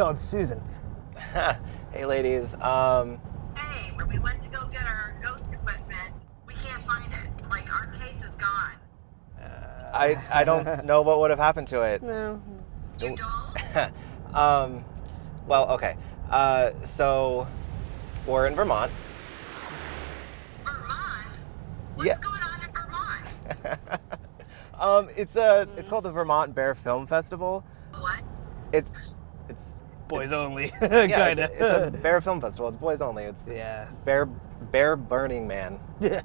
Joe, it's Susan. Hey, ladies. Hey, we went to go get our ghost equipment. We can't find it. Like, our case is gone. I don't know what would have happened to it. No. You don't? Well, okay. So we're in Vermont. Vermont? What's Yeah. going on in Vermont? It's called the Vermont Bear Film Festival. What? It's Boys only. yeah, Kinda. it's a bear film festival. It's boys only. It's Yeah. bear Burning Man. Yeah.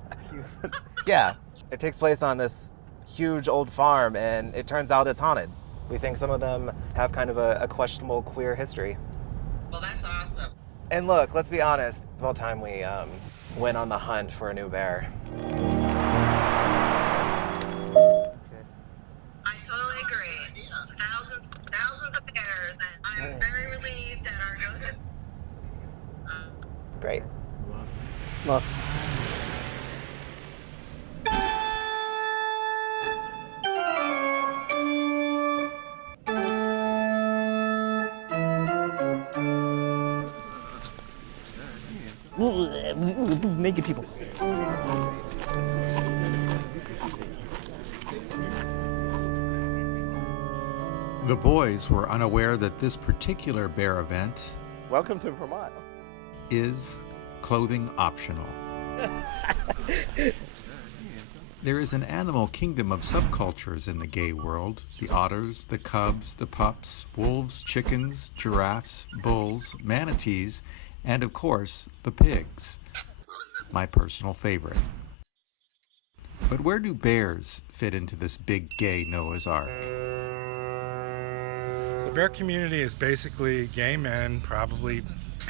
Yeah, it takes place on this huge old farm, and it turns out it's haunted. We think some of them have kind of a questionable queer history. Well, that's awesome. And look, let's be honest. It's about time we went on the hunt for a new bear. I totally agree. Thousands of bears, and I'm very relieved that our ghost... Great. Lost. Naked people. The boys were unaware that this particular bear event Welcome to Vermont. is clothing optional. There is an animal kingdom of subcultures in the gay world. The otters, the cubs, the pups, wolves, chickens, giraffes, bulls, manatees, and of course, the pigs. My personal favorite. But where do bears fit into this big gay Noah's Ark? The bear community is basically gay men, probably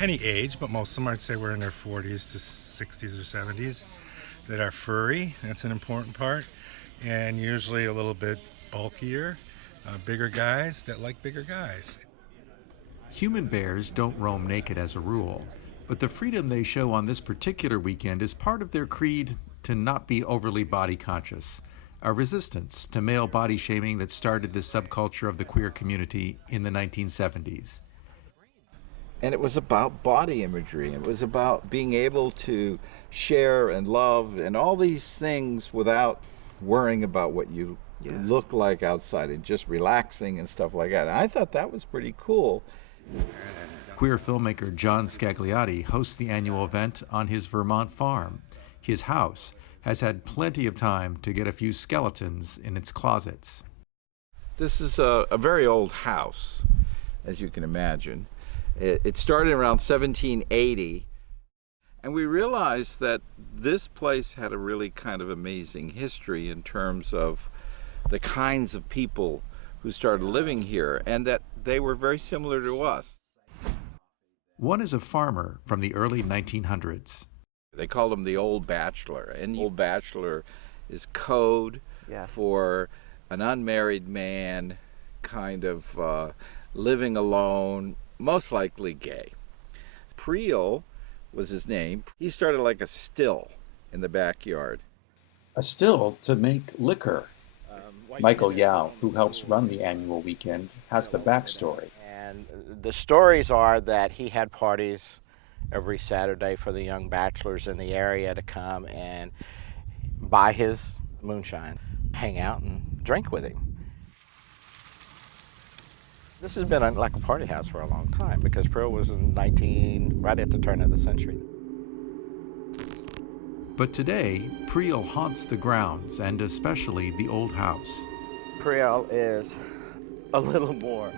any age, but most of them I'd say we're in their 40s to 60s or 70s, that are furry. That's an important part. And usually a little bit bulkier, bigger guys that like bigger guys. Human bears don't roam naked as a rule, but the freedom they show on this particular weekend is part of their creed to not be overly body conscious, a resistance to male body shaming that started this subculture of the queer community in the 1970s. And it was about body imagery. It was about being able to share and love and all these things without worrying about what you look like outside and just relaxing and stuff like that. And I thought that was pretty cool. Queer filmmaker John Scagliotti hosts the annual event on his Vermont farm. His house has had plenty of time to get a few skeletons in its closets. This is a very old house, as you can imagine. It started around 1780, and we realized that this place had a really kind of amazing history in terms of the kinds of people who started living here, and that they were very similar to us. One is a farmer from the early 1900s. They called him the old bachelor, and the old bachelor is code for an unmarried man, kind of living alone, most likely gay. Priel was his name. He started like a still in the backyard. A still to make liquor. Michael Yao, who helps run the annual weekend, has the backstory. And the stories are that he had parties every Saturday for the young bachelors in the area to come and buy his moonshine, hang out and drink with him. This has been like a party house for a long time because Priel was in right at the turn of the century. But today, Priel haunts the grounds and especially the old house. Priel is a little more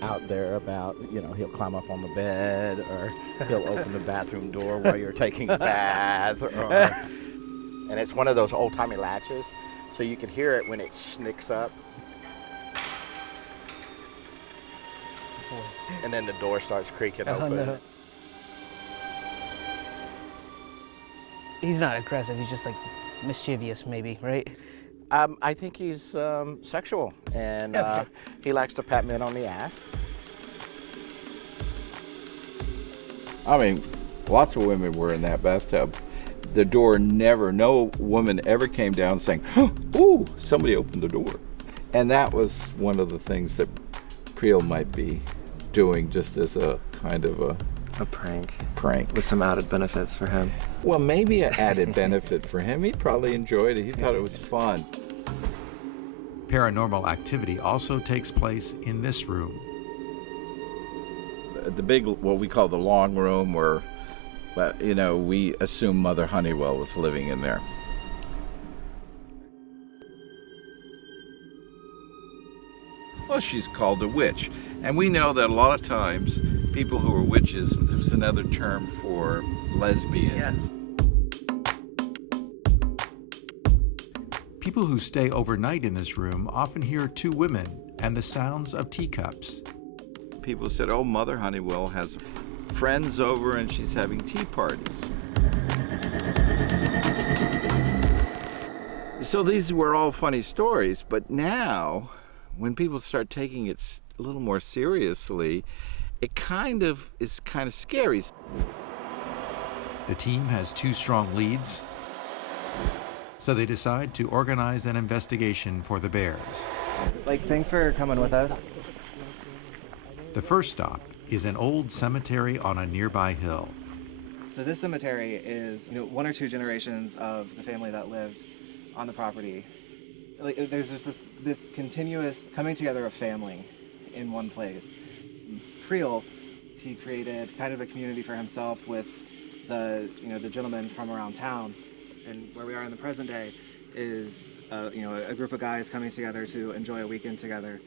out there about, he'll climb up on the bed or he'll open the bathroom door while you're taking a bath. And it's one of those old-timey latches, so you can hear it when it snicks up. And then the door starts creaking open. No. He's not aggressive, he's just like mischievous maybe, right? I think he's sexual, and he likes to pat men on the ass. I mean, lots of women were in that bathtub. The door no woman ever came down saying, "Ooh, somebody opened the door." And that was one of the things that Priel might be doing just as a kind of A prank prank. with some added benefits for him. Well, maybe an added benefit for him. He probably enjoyed it. He thought it was fun. Paranormal activity also takes place in this room. The big, what we call the long room, where, you know, we assume Mother Honeywell was living in there. Well, she's called a witch. And we know that a lot of times people who are witches, there's another term for lesbians. Yes. People who stay overnight in this room often hear two women and the sounds of teacups. People said, oh, Mother Honeywell has friends over and she's having tea parties. So these were all funny stories, but now, when people start taking it a little more seriously, it is kind of scary. The team has two strong leads, so they decide to organize an investigation for the bears. Like, thanks for coming with us. The first stop is an old cemetery on a nearby hill. So this cemetery is, one or two generations of the family that lived on the property. Like, there's just this continuous coming together of family in one place. Friel, he created kind of a community for himself with the gentlemen from around town, and where we are in the present day is a group of guys coming together to enjoy a weekend together.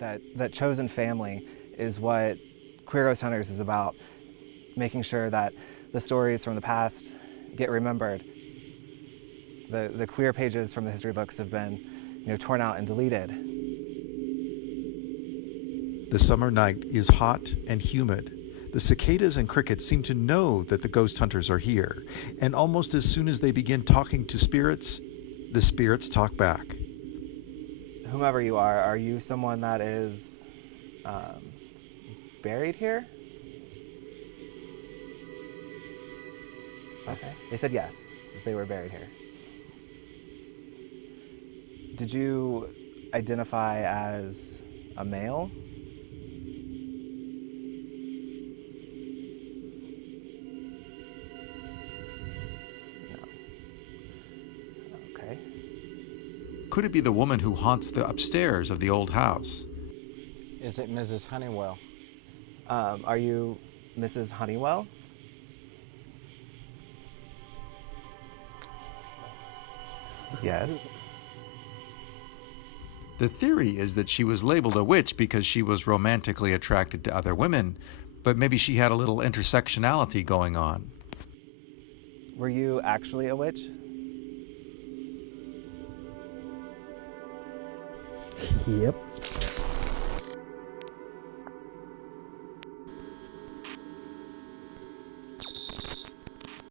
That chosen family is what Queer Ghost Hunters is about, making sure that the stories from the past get remembered. The queer pages from the history books have been torn out and deleted. The summer night is hot and humid. The cicadas and crickets seem to know that the ghost hunters are here, and almost as soon as they begin talking to spirits, the spirits talk back. Whomever you are you someone that is buried here? Okay. They said yes, they were buried here. Did you identify as a male? No. Okay. Could it be the woman who haunts the upstairs of the old house? Is it Mrs. Honeywell? Are you Mrs. Honeywell? Yes. The theory is that she was labeled a witch because she was romantically attracted to other women, but maybe she had a little intersectionality going on. Were you actually a witch? Yep.